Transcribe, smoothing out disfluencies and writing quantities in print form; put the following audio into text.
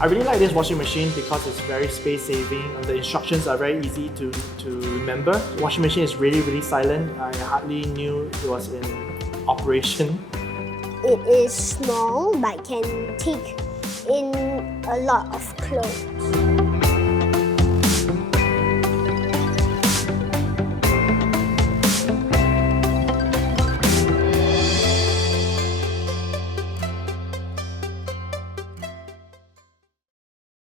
I really like this washing machine because it's very space saving and the instructions are very easy to remember. The washing machine is really silent. I hardly knew it was in operation. It is small but can take in a lot of clothes.